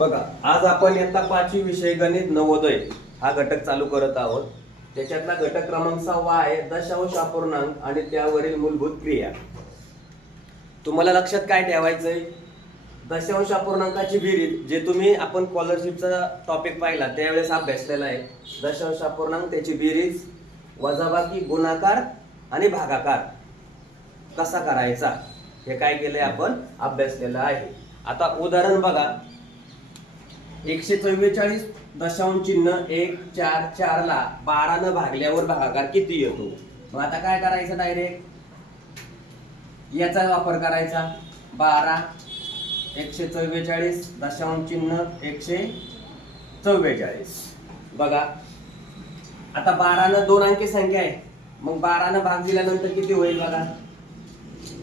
बघा आज आपण इयत्ता पाचवी विषय गणित नवोदय हा घटक चालू करत आहोत. त्याच्यातला घटक क्रमांक सहावा आहे दशांश अपूर्णांक आणि त्यावरील मूलभूत क्रिया. तुम्हाला लक्षात काय ठेवायचंय? दशांश अपूर्णांकाची बेरीज जे तुम्ही आपण स्कॉलरशिपचा टॉपिक पाहिला त्यावेळेस अभ्यासलेला आहे. दशांश अपूर्णांक त्याची विहिरीज वजाबाकी गुणाकार आणि भागाकार. कसा करायचा? हे काय केलंय आपण? अभ्यासलेलं आहे. आता उदाहरण बघा. एकशे चव्वेचाळीस दशांश चिन्ह एक चार चार ला बारानं भागल्यावर भागाकार किती येतो? मग आता काय करायचं डायरेक्ट याचा वापर करायचा. बारा एकशे चव्वेचाळीस दशांश चिन्ह एकशे चव्वेचाळीस. बघा. आता बारानं दोन अंकी संख्या आहे. मग बारानं भाग दिल्यानंतर किती होईल बघा?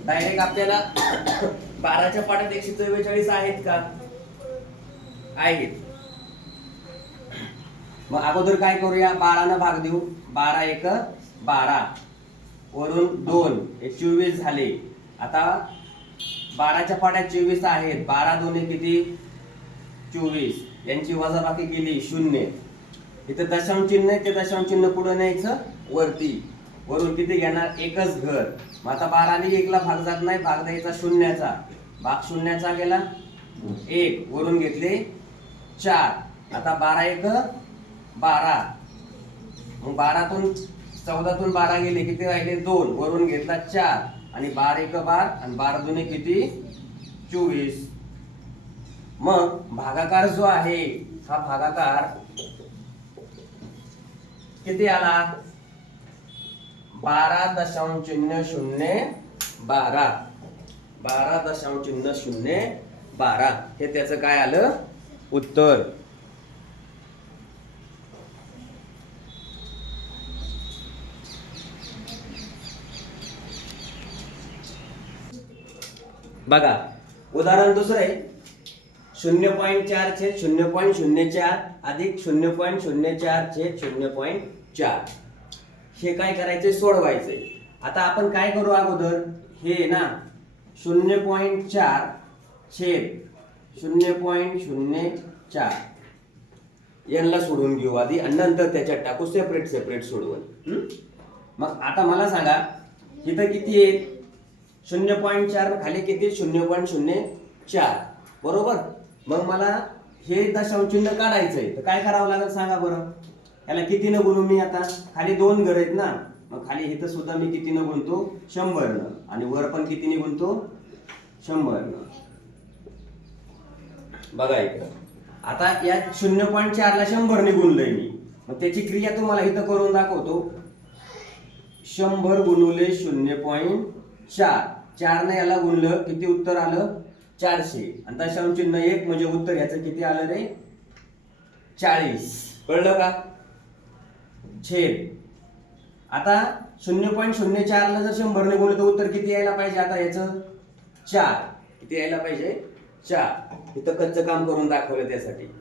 डायरेक्ट आपल्याला बाराच्या पाठात एकशे चव्वेचाळीस आहेत का? आहेत मग अगोदर काय करूया? बारानं भाग देऊ. बारा एक बारा. वरून दोन. हे चोवीस झाले. आता बाराच्या पाड्यात चोवीस आहेत. बारा दोन्ही किती? चोवीस. यांची वजाबाकी केली शून्य. इथं दशांश चिन्ह आहे. ते दशांश चिन्ह पुढे न्यायचं. वरती. वरून किती घेणार? एकच घर. मग आता बाराने एकला भाग जात नाही. भाग द्यायचा शून्याचा. भाग शून्याचा गेला? एक. वरून घेतले चार. आता बारा एक बारा. मग बारातून चौदातून बारा गेले किती राहिले? दोन. वरून घेतला चार. आणि बारा एक बार. आणि बारा दोन किती? चोवीस. मग भागाकार जो आहे हा भागाकार किती आला? बारा दशांश चिन्ह शून्य बारा. बारा दशांश चिन्ह शून्य बारा. हे त्याचं काय आलं? उत्तर. बघा उदाहरण दुसरं आहे. शून्य पॉईंट चार छेद शून्य पॉईंट शून्य चार अधिक शून्य पॉईंट शून्य चार छेद शून्य पॉईंट चार. हे काय करायचे सोडवायचे आता आपण काय करू अगोदर? हे ना शून्य पॉईंट चार छेद शून्य पॉईंट शून्य चार. यांना सोडून घेऊ आधी आणि नंतर त्याच्यात टाकू सेपरेट सेपरेट सोडवून. मग आता मला सांगा इथं किती आहेत? शून्य पॉईंट चार खाली किती शून्य पॉईंट शून्य चार. बरोबर? मग मला हे दशांश काढायचं काढायचंय. तर काय करावं लागेल सांगा बरं. याला कितीनं गुणू मी आता? खाली दोन घर आहेत ना. मग खाली इथं सुद्धा मी कितीनं गुणतो? शंभरनं. आणि वर पण कितीने गुणतो? शंभरनं. बघा इकडं. आता या शून्य पॉईंट चारला शंभरने गुणलंय मी. मग त्याची क्रिया तुम्हाला इथं करून दाखवतो. शंभर गुणवले शून्य पॉईंट चार. चारने याला गुणलं किती उत्तर आलं? चारशे. आणि दशांश चिन्ह एक म्हणजे उत्तर याचं किती आलं रे? चाळीस. कळलं का? छेद. आता शून्य पॉईंट शून्य चारला जर शंभरने गुणलं तर उत्तर किती यायला पाहिजे आता याचं? चार. किती यायला पाहिजे? चार. इथं कच्चं काम करून दाखवलं त्यासाठी.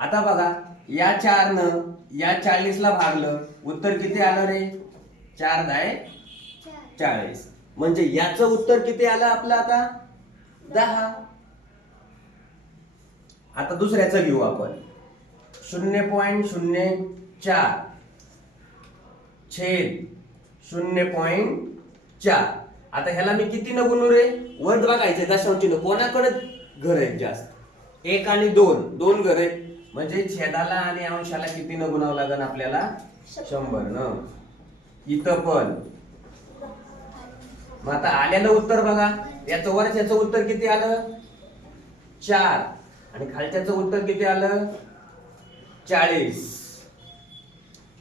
आता बघा या चारनं या चाळीसला भागलं. उत्तर किती आलं रे? चार दाय चाळीस. म्हणजे याचं उत्तर किती आलं आपलं आता? दहा. आता दुसऱ्याचं घेऊ आपण. शून्य पॉईंट शून्य चार. छेद शून्य पॉईंट चार. आता ह्याला मी किती न गुणू रे? वर बघायचे दशांश कोणाकडे घर आहेत जास्त. एक आणि दोन. दोन घर आहेत. म्हणजे छेदाला आणि अंशाला किती न गुणावं लागेल आपल्याला? शंभर. न? इथं पण. मग आता आलेलं उत्तर बघा. याचं वरच्याचं उत्तर किती आलं? चार. आणि खालच्याचं उत्तर किती आलं? चाळीस.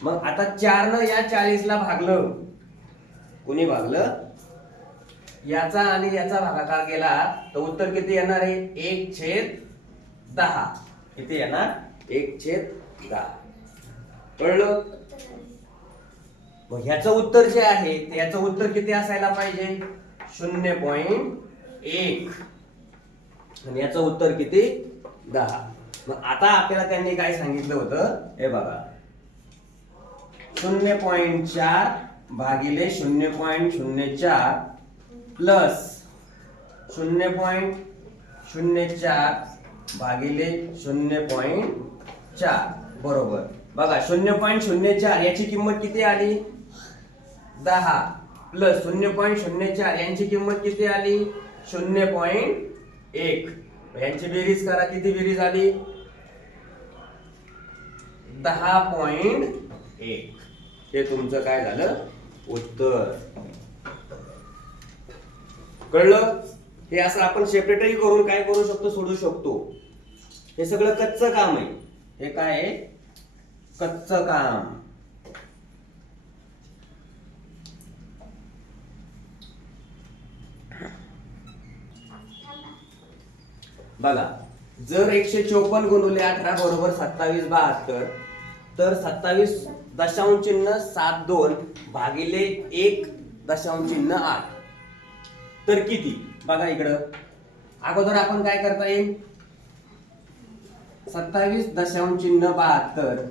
मग आता चार न या चाळीस ला भागलं. कुणी भागलं? याचा आणि याचा भागाकार केला तर उत्तर किती येणार आहे? एक छेद दहा. किती येणार? एक छेद दहा. कळलं? मग ह्याचं उत्तर जे आहे याचं उत्तर किती असायला पाहिजे? शून्य पॉइंट एक. आणि याचं उत्तर किती? दहा. मग आता आपल्याला त्यांनी काय सांगितलं होतं? हे बघा. शून्य पॉइंट चार भागिले शून्य पॉइंट शून्य चार प्लस शून्य पॉइंट शून्य चार भागिले शून्य पॉईंट चार. बरोबर. बघा शून्य पॉईंट शून्य चार याची किंमत किती आली? दहा. प्लस शून्य पॉईंट शून्य चार यांची किंमत किती आली? शून्य पॉईंट एक. यांची बेरीज करा किती बेरीज आली? दहा पॉइंट एक. हे तुमचं काय झालं? उत्तर. कळलं? हे असं आपण सेपरेटही करून काय करू शकतो सोडू शकतो. हे सगळं कच्चं काम आहे. हे काय आहे? कच्चं काम. बघा जर एकशे चोपन्न गुणुले अठरा बरोबर सत्तावीस बहात्तर तर सत्तावीस दशांश चिन्ह सात दोन भागिले एक दशांश चिन्ह आठ. तर किती? बघा इकडं. अगोदर आपण काय करता येईल? सत्तावीस दशांश चिन्ह बहात्तर.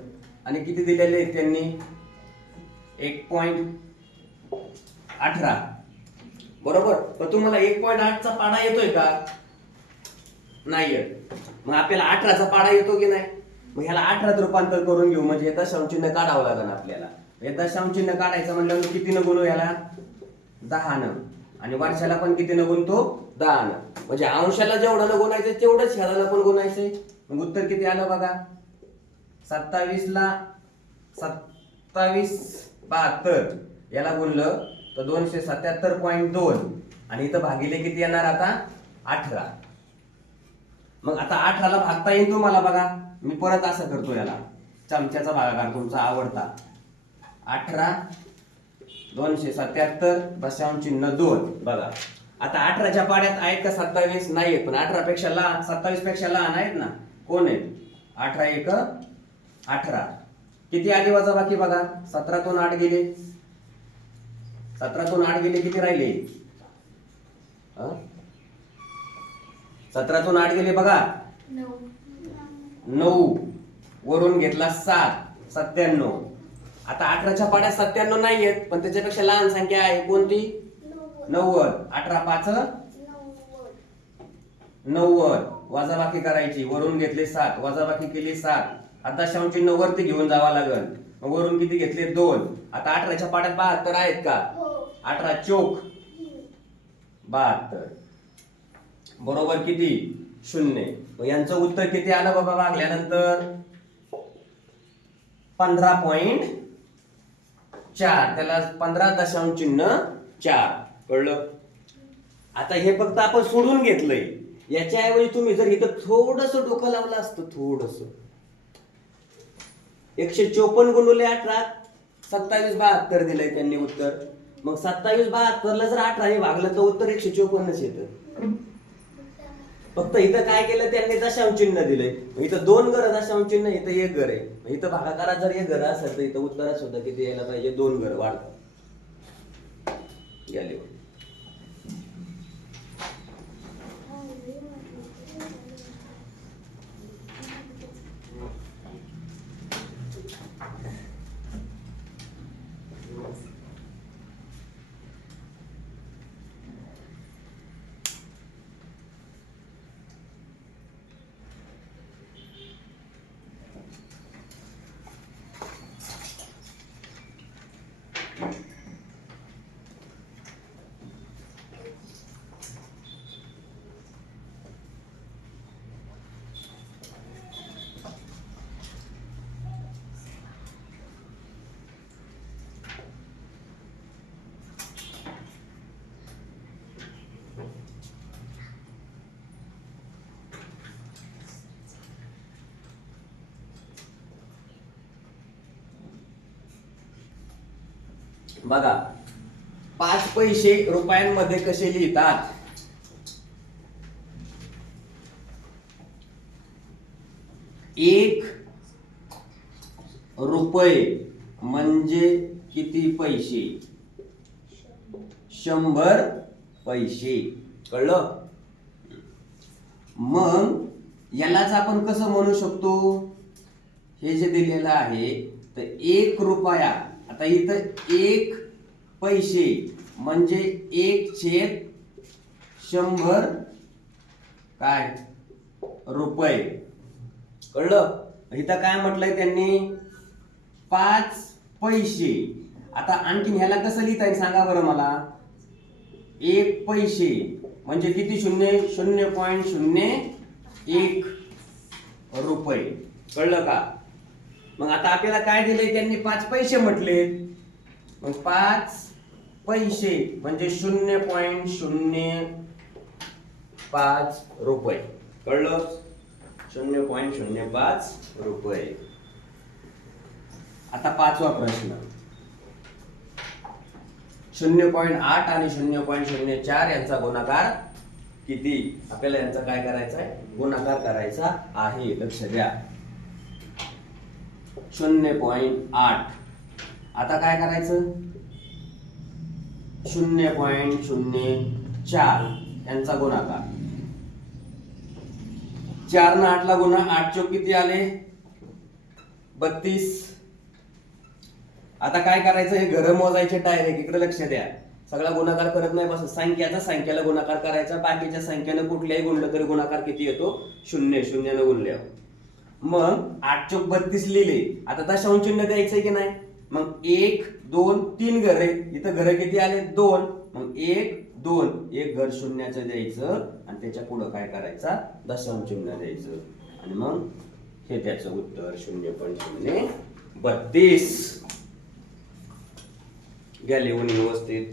आणि किती दिलेले आहेत त्यांनी? एक पॉइंट अठरा. बरोबर? तर तुम्हाला एक पॉईंट आठचा पाडा येतोय का? नाही येत मग आपल्याला अठराचा पाडा येतो की नाही? मग ह्याला अठरात रूपांतर करून घेऊ. म्हणजे हे दशांशचिन्ह काढावं लागेल आपल्याला. हे दशांशचिन्ह काढायचं म्हणल्यावर किती न गुणू ह्याला? दहा न आणि वर्षाला पण किती न गुणतो दहा न. म्हणजे अंशाला जेवढं न गुणायचं तेवढंच ह्याला पण गुणायचंय. मग उत्तर किती आलं बघा? सत्तावीस ला सत्तावीस बहात्तर. याला गुणलं तर दोनशे सत्याहत्तर पॉईंट दोन. आणि इथं भागिले किती येणार आता? अठरा. मग आता अठराला भागता येईल तुम्हाला बघा. मी परत असं करतो याला. चमच्याचा भागाकार तुमचा आवडता. अठरा दोनशे सत्याहत्तर दशांश चिन्ह दोन. बघा. आता अठराच्या पाड्यात आहेत का सत्तावीस? नाही पण अठरा पेक्षा लहान सत्तावीसपेक्षा लहान आहेत ना? कोण आहेत? अठरा एक अठरा. किती आली वजा बाकी बघा? सतरातून आठ गेले. सतरातून आठ गेले किती राहिले? सतरातून आठ गेले बघा. नऊ. वरून घेतला सात. सत्त्याण्णव. आता अठराच्या पाड्यात सत्त्याण्णव नाही आहेत पण त्याच्यापेक्षा लहान संख्या आहे. कोणती? नव्वद. अठरा पाच? नव्वद. वजाबाकी करायची. वरून घेतले सात. वजाबाकी केली सात. आता दशांश वरती घेऊन जावा लागल. वरून किती घेतले? दोन. आता अठराच्या पाड्यात बहात्तर आहेत का? अठरा चोक बहात्तर. बरोबर किती? शून्य. यांचं उत्तर किती आलं बाबा? मागल्यानंतर पंधरा पॉइंट चार. त्याला पंधरा दशांश चिन्ह चार. कळलं? आता हे फक्त आपण सोडून घेतलंय. याच्याऐवजी तुम्ही जर इथं थोडस डोकं लावलं असतं थोडस. एकशे चोपन्न गुणवले अठरा. सत्तावीस बहात्तर दिलंय त्यांनी उत्तर. मग सत्तावीस बहात्तरला जर अठरा हे भागलं तर उत्तर एकशे चोपन्नच येतं. फक्त इथं काय केलं त्यांनी दशांश चिन्ह दिलंय. मग इथं दोन घर दशांश चिन्ह इथं एक घर आहे. मग इथं भागाकारात जर एक घर असेल तर इथं उत्तरात सुद्धा किती यायला पाहिजे? दोन घर वाढतात. बघा पाच पैसे रुपयांमध्ये कसे लिहितात? एक रुपये म्हणजे किती पैसे? शंभर पैसे. कळलं? मग यालाच आपण कसं म्हणू शकतो? हे जे दिलेलं आहे तर एक रुपया आता इथं एक पैसे म्हणजे एक छेद शंभर काय? रुपये. कळलं? इथं काय म्हटलंय त्यांनी? पाच पैसे. आता आणखीन ह्याला कसं लिहिता येईल सांगा बरं मला. एक पैसे म्हणजे किती शून्य? शून्य पॉईंट शून्य एक रुपये. कळलं का? मग आता आपल्याला काय दिलंय? त्यांनी पाच पैसे म्हटले. मग पाच पैसे म्हणजे शून्य पॉईंट शून्य पाच रुपये. कळलं? शून्य पॉईंट शून्य पाच रुपये. आता पाचवा प्रश्न. शून्य पॉईंट आठ आणि शून्य पॉईंट शून्य चार यांचा गुणाकार किती? आपल्याला यांचा काय करायचा आहे? गुणाकार करायचा आहे. लक्ष द्या. शून्य पॉईंट आठ. आता काय करायचं? शून्य पॉईंट शून्य चार. यांचा गुणाकार. चार न आठला गुन्हा आठ चौक किती आले? बत्तीस. आता काय करायचं? हे घर मोजायचे डायरेक्ट इकडे लक्ष द्या. सगळा गुणाकार करत नाही बस संख्याचा संख्याला गुणाकार करायचा. बाकीच्या संख्येनं कुठल्याही गुणलं तरी गुणाकार किती येतो? शून्य शून्यानं गुणल्यावर. मग आठ चौक बत्तीस लिहिले. आता दशांश चिन्ह द्यायचंय की नाही? मग एक दोन तीन घर. आहेत इथं घर किती आले? दोन. मग एक दोन. एक घर शून्याचं द्यायचं आणि त्याच्या पुढं काय करायचा? दशांश चिन्ह द्यायचं. आणि मग हे त्याचं उत्तर शून्य पण शून्य बत्तीस. घ्या व्यवस्थित.